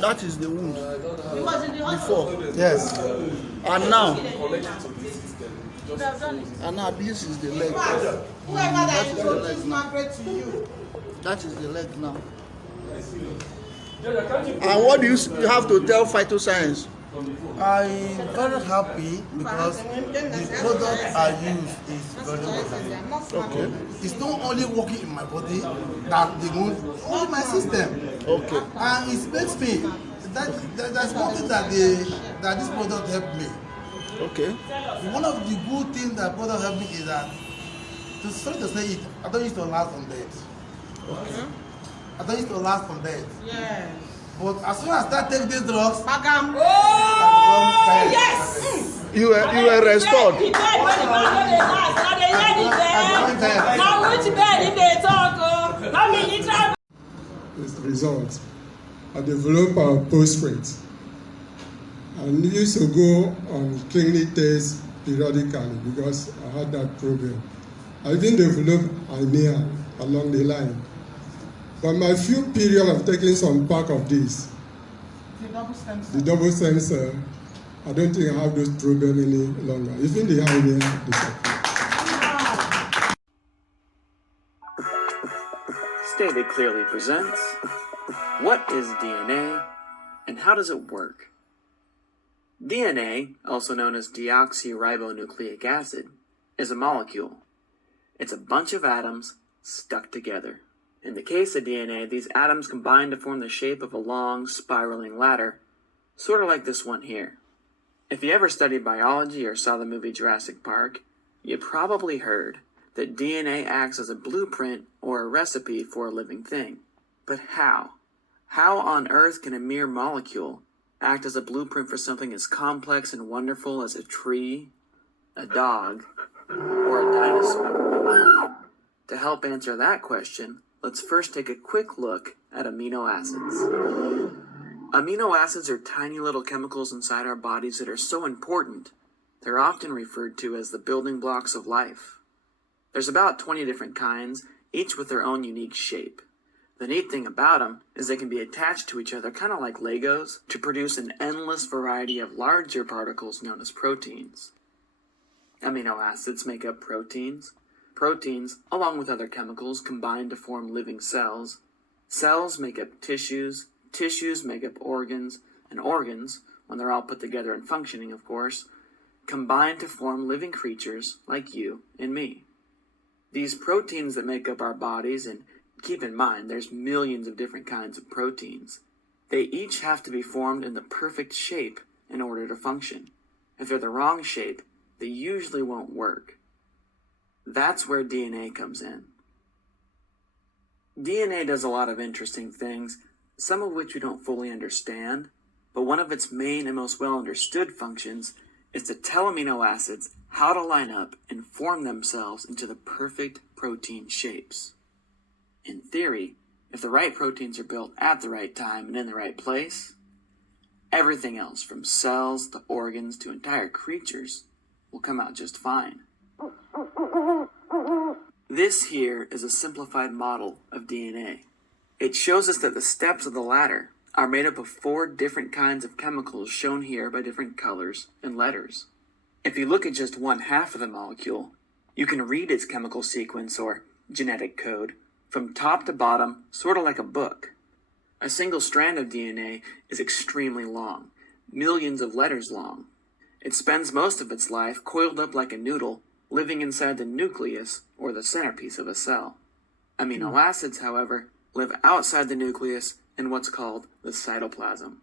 That is the wound. Before. Yes. And now. And now this is the leg. That is the leg now. That is the leg now. And what do you have to tell phytoscience? I'm very happy because the product I use is very well. Okay. It's not only working in my body, that the wound, only my system. Okay. And it makes me there's nothing that this product helped me. Okay. One of the good things that product helped me is that, sorry to say it, I don't used to last on death. Okay. I don't used to last on death. Yeah. But as soon as I start taking these drugs, Bagam. yes! You were restored. It's the result. I developed a post-rate. I used to go on clinic tests periodically because I had that problem. I even developed anemia along the line. But my few period of taking some pack of this, the double stem cell, I don't think I have those problems any longer. Even the anemia disappeared. Stated Clearly presents, what is DNA and how does it work? DNA, also known as deoxyribonucleic acid, is a molecule. It's a bunch of atoms stuck together. In the case of DNA, these atoms combine to form the shape of a long, spiraling ladder, sort of like this one here. If you ever studied biology or saw the movie Jurassic Park, you probably heard that DNA acts as a blueprint or a recipe for a living thing. But how? How on earth can a mere molecule act as a blueprint for something as complex and wonderful as a tree, a dog, or a dinosaur? To help answer that question, let's first take a quick look at amino acids. Amino acids are tiny little chemicals inside our bodies that are so important, they're often referred to as the building blocks of life. There's about 20 different kinds, each with their own unique shape. The neat thing about them is they can be attached to each other, kind of like Legos, to produce an endless variety of larger particles known as proteins. Amino acids make up proteins. Proteins, along with other chemicals, combine to form living cells. Cells make up tissues. Tissues make up organs. And organs, when they're all put together and functioning, of course, combine to form living creatures like you and me. These proteins that make up our bodies, and keep in mind, there's millions of different kinds of proteins. They each have to be formed in the perfect shape in order to function. If they're the wrong shape, they usually won't work. That's where DNA comes in. DNA does a lot of interesting things, some of which we don't fully understand, but one of its main and most well understood functions is to tell amino acids how to line up and form themselves into the perfect protein shapes. In theory, if the right proteins are built at the right time and in the right place, everything else from cells to organs to entire creatures will come out just fine. This here is a simplified model of DNA. It shows us that the steps of the ladder are made up of 4 different kinds of chemicals shown here by different colors and letters. If you look at just one half of the molecule, you can read its chemical sequence or genetic code from top to bottom, sort of like a book. A single strand of DNA is extremely long, millions of letters long. It spends most of its life coiled up like a noodle, living inside the nucleus or the centerpiece of a cell. Amino acids, however, live outside the nucleus in what's called the cytoplasm.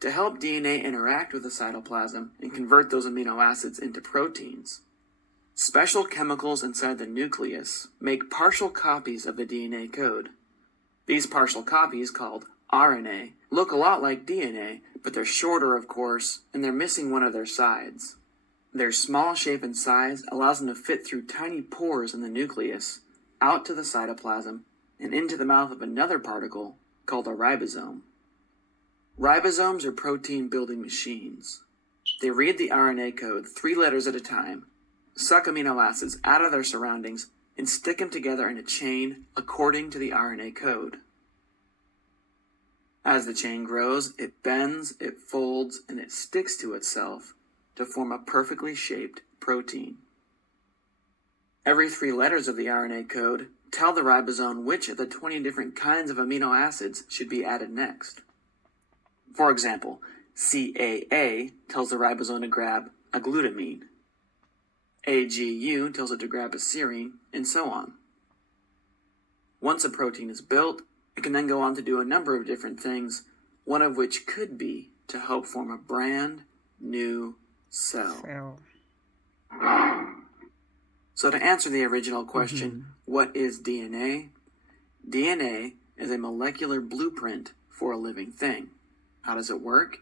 To help DNA interact with the cytoplasm and convert those amino acids into proteins, special chemicals inside the nucleus make partial copies of the DNA code. These partial copies, called RNA, look a lot like DNA, but they're shorter, of course, and they're missing one of their sides. Their small shape and size allows them to fit through tiny pores in the nucleus, out to the cytoplasm, and into the mouth of another particle called a ribosome. Ribosomes are protein-building machines. They read the RNA code 3 letters at a time, suck amino acids out of their surroundings, and stick them together in a chain according to the RNA code. As the chain grows, it bends, it folds, and it sticks to itself to form a perfectly shaped protein. Every 3 letters of the RNA code tell the ribosome which of the 20 different kinds of amino acids should be added next. For example, CAA tells the ribosome to grab a glutamine. AGU tells it to grab a serine, and so on. Once a protein is built, it can then go on to do a number of different things, one of which could be to help form a brand new cell. So to answer the original question, what is DNA? DNA is a molecular blueprint for a living thing. How does it work?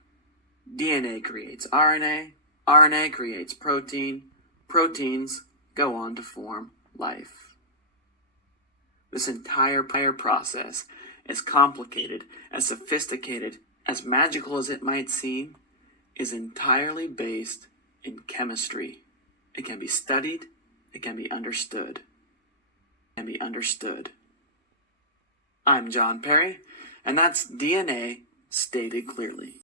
DNA creates RNA, RNA creates protein, proteins go on to form life. This entire process, as complicated, as sophisticated, as magical as it might seem, is entirely based in chemistry. It can be studied, it can be understood. I'm John Perry, and that's DNA stated clearly.